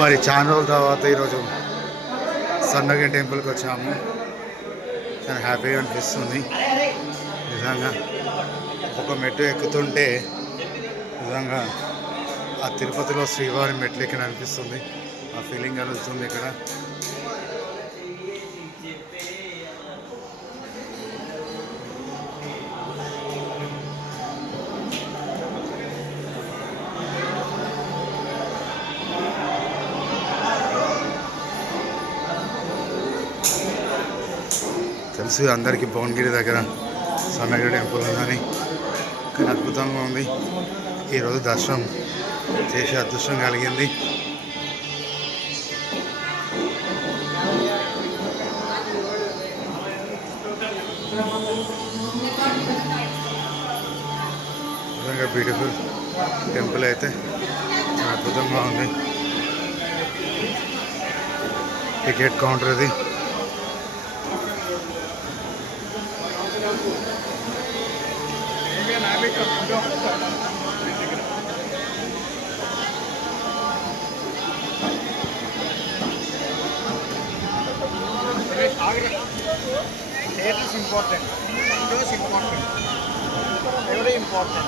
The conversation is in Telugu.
మరి చాలా రోజుల తర్వాత ఈరోజు స్వర్ణగిరి టెంపుల్కి వచ్చాము. చాలా హ్యాపీగా అనిపిస్తుంది. నిజంగా ఒక మెట్టు ఎక్కుతుంటే నిజంగా ఆ తిరుపతిలో శ్రీవారి మెట్లు ఎక్కిన అనిపిస్తుంది. ఆ ఫీలింగ్ కలుగుతుంది ఇక్కడ. తెలుసు అందరికీ భువనగిరి దగ్గర స్వర్ణగిరి టెంపుల్ ఉందని, కానీ అద్భుతంగా ఉంది. ఈరోజు దర్శనం చేసే అదృష్టం కలిగింది. నిజంగా బ్యూటిఫుల్ టెంపుల్ అయితే చాలా అద్భుతంగా ఉంది. టికెట్ కౌంటర్ ఇది. It is important. It is important. Very important.